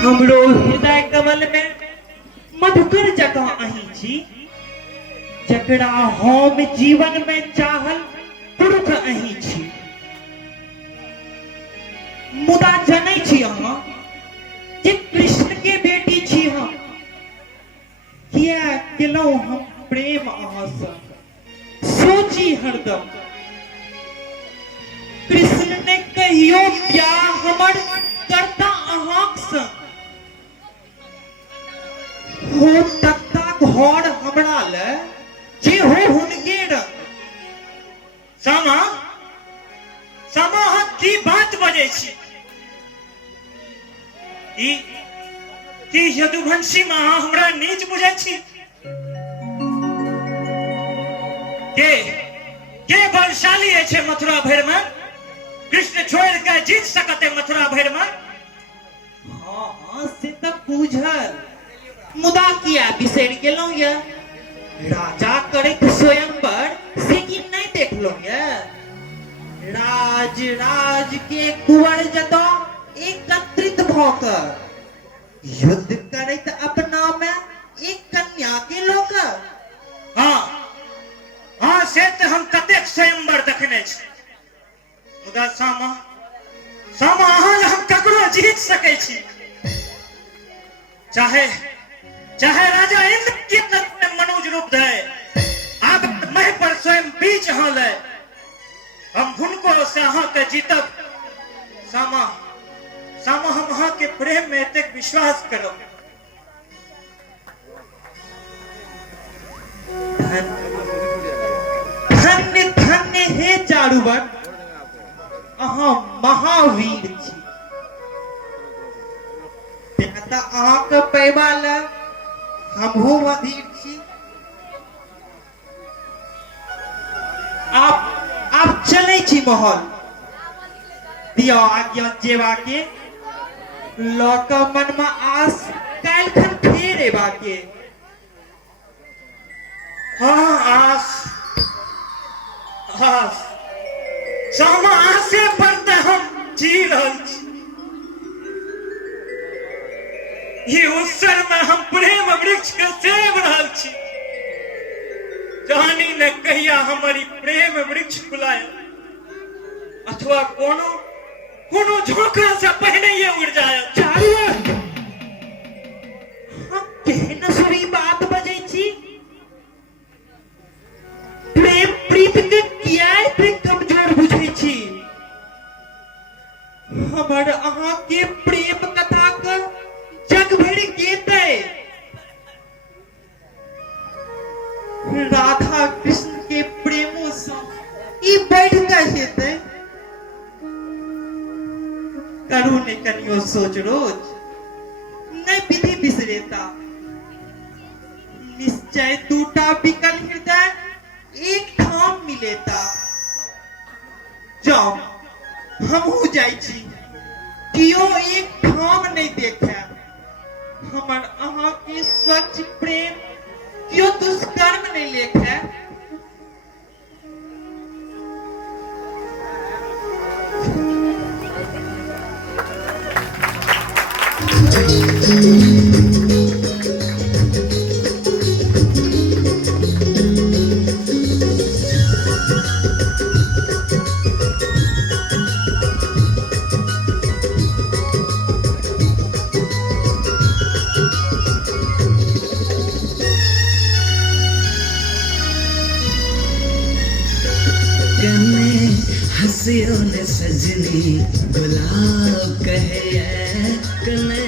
हमरो हृदय कमल में मधुकर जगह अही छी, जकरा हम जीवन में चाहल पुरुष अही छी। मुदा जनै छी अहाँ जे कृष्ण के बेटी छी हम, किया केलहुँ हम प्रेम अहाँ सँ सोची हरदम। कृष्ण ने कहियो प्यार हमर करता अहाँक संग, हो तत्ता घर हमरा ले जे हो हुनके रंग। सामा सामा अहाँ की बात बजै छी? की यदुवंशी में अहाँ हमरा नीच बुझै छी? के बलशाली है मथुरा भर में? कृष्ण छोड़ के जीत सकते मथुरा भर में? हाँ से तो बुझल, मुदा किया बिसरि गेलहुँ ये? राजा करैत स्वयंवर से की नहीं देखलहुँ ये? राज के कुंवर जतौ एकत्रित भ कर युद्ध करैत अपना में एक कन्या के लोकर। हाँ से तो हम कतेक स्वयंवर देखने छी, मुदा सामा अहाँ हम ककरो जीत सकै छी। चाहे राजा इंद्र के मनोज रूप दे, आप मह पर स्वयं बीच हाल है, हम हुनको से अहाँ के जीतब। सामा हम अहाँ के प्रेम में एतेक विश्वास करब। धन्य धन्य हे चारुवन, अहाँ महावीर छी। तेना अहाँ के पैबा ले हमहू अधीर छी। आप चले छी महल, दिया आज्ञा जेवा के, लौक मन में आस काल्खन फेर एबा के। हाँ आस सामा आसे पर तो हम जी रहल छी। ये उत्सर में हम प्रेम वृक्ष के सेव रहल छी। जानी न कहिया हमारी प्रेम वृक्ष फुलाए, अथवा कोनो झोंका से पहले ये उड़ जाए। चारुवन, हम केहन सुरी बात बजै छी? प्रेम प्रीत के किया एते कमजोर बुझै छी? हमर अहाँ के प्रेम कथा के जग भरि गेतै। राधा कृष्ण के प्रेमो से ई बढ़ के हेतै। करू ने कनियो सोच रोज, नहीं विधि बिसरेता। निश्चय टूटा बिकल हृदय एक ठाम मिलेता। जाओ हमहू जाई छी, कियो एक ठाम नहीं देखे। हमर अहाँ के स्वच्छ प्रेम कियो दुष्कर्म नहीं लेखे। हंसियों ने सजनी गुलाब कहे, कने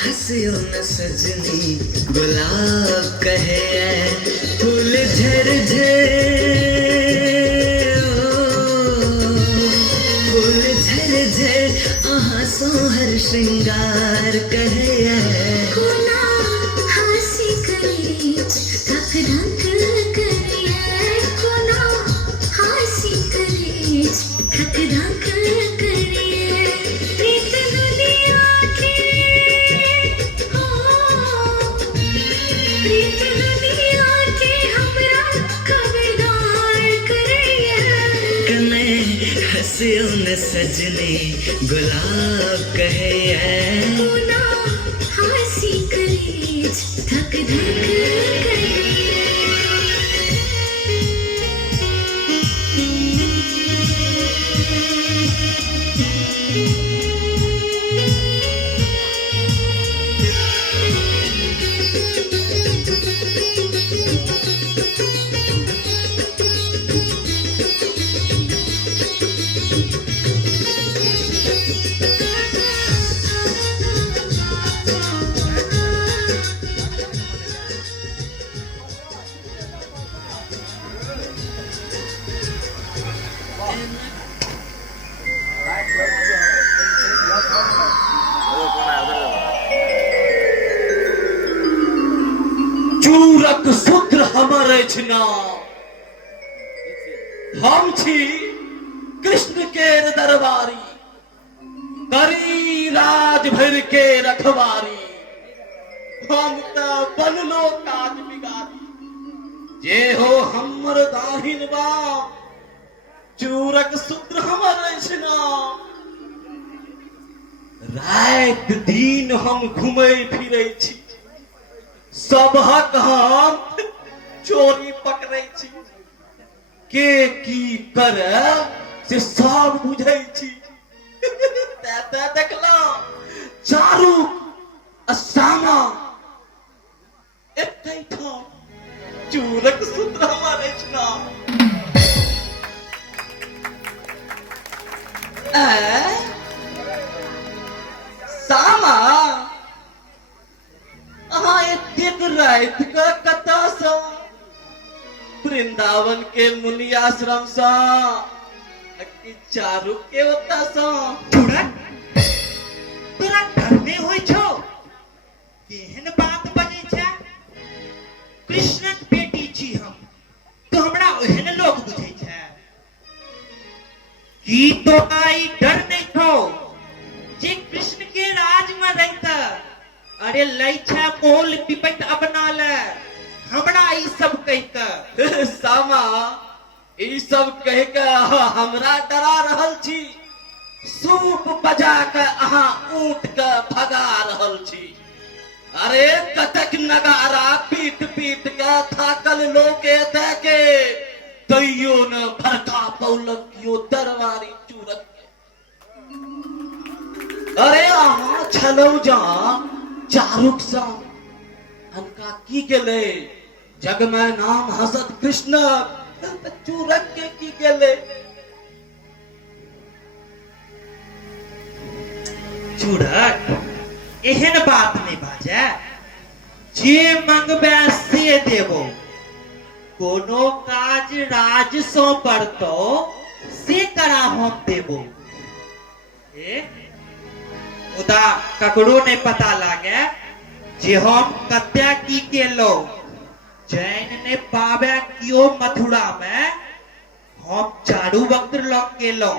हंसियों ने सजनी गुलाब कहे। फूल झर आहा सोहर श्रृंगार कहे। कोना हंसी करी धक धक करिए, कोना हंसी करी धक धक करिए। प्रीत दुनिया के प्रीत दुनिया के हमरा खबरदार करिए। कने हंसियों ने सजनी गुलाब कहे। कोना चूरक सूत्र हमर अछि नाम। हम छी कृष्ण के दरबारी, करी राज भर के रखवारी। हम त बनलो काज बिगाड़ी, जे हो हमर दाहिन बाम, चूरक सूत्र हमर अछि नाम। रात दिन हम घूमे फिरे छी, सबहक हम चोरी पकड़े छी। के की करे से सब बुझे छी। देखला चारू असामा एतै ठाम, चूरक सूत्र हमारे छना। सामा अहाँ एतेक रात के कतऽ सँ? वृंदावन के मुनि आश्रम सँ कि चारू के ओतऽ सँ? तोरा डर नहीं होई छौ? केहन बात बजे छै? कृष्णक बेटी छी हम, तो हमरा ओहन लोग बुझे छै की? तो आई डर नहीं छौ जे कृष्ण के राज में रहता? अरे लै छै मोल पिपैत अपना ले, हमरा ई सब कहिके। सामा ई सब कह के हमरा डरा रहल छी? सूप बजा के अहाँ ऊंट के भगा रहल छी। अरे कतक नगारा पीट पीट के थाकल लोग एते के तैयो न भड़का पौलक कियो दरबारी चूरक के। अरे अहाँ छलौ जा चारुक संग, हनका की गेले? जग में नाम हसत कृष्ण, चूरक के की गेले? चूरक एहन बात नहीं बाजे, जे मंगबे से देबो। कोनो काज राज सो पड़तो से करा हम देबो। मुदा ककरो नहीं पता लागे जे हम कत्या की केलो। जैन ने पावे कियो मथुरा में हम चारू वक्त लग गेलो।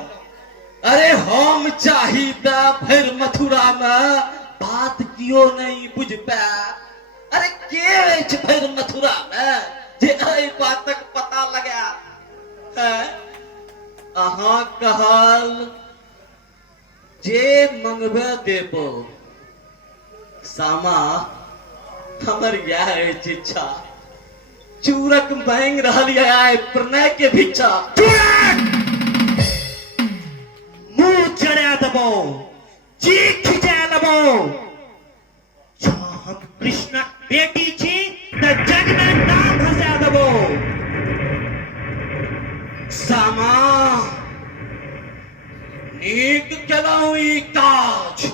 अरे हम चाही त फिर मथुरा में बात कियो नहीं बुझ पा। अरे के अछि फिर मथुरा में जे एहि बातक पता लगा है? अहाँ कहल जे मंगबे देबो। सामा हमर यह अछि इच्छा, चूरक मांग रहल है प्रणय के भिक्षा। मुंह चढ़ा देबो, जी खिंचा लेबो। जो हम कृष्ण बेटी छी त जग में नाम हंसा देबो। सामा नीक केलहुँ ई काज,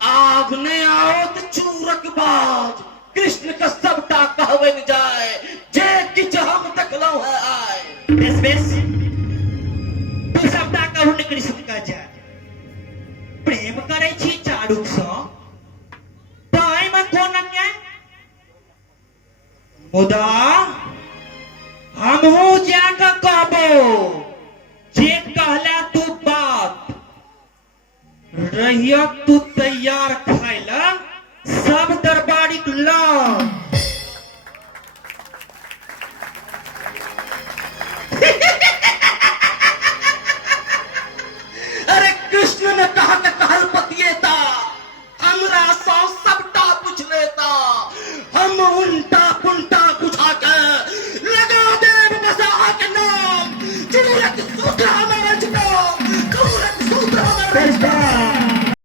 आब ने आओत चूरक बाज। कृष्ण का सबटा कहबन जाए, जे किछ हम देखलहुँ है आय। बेस बेस, तू सबटा कहू ने कृष्ण का जाय। प्रेम करे छी चारूक सँ, ताई में कोन अन्याय? मुदा हमहू जाके कहबो जे कहला तू बात। रहिया तू तैयार खाइला सब दरबारी ला।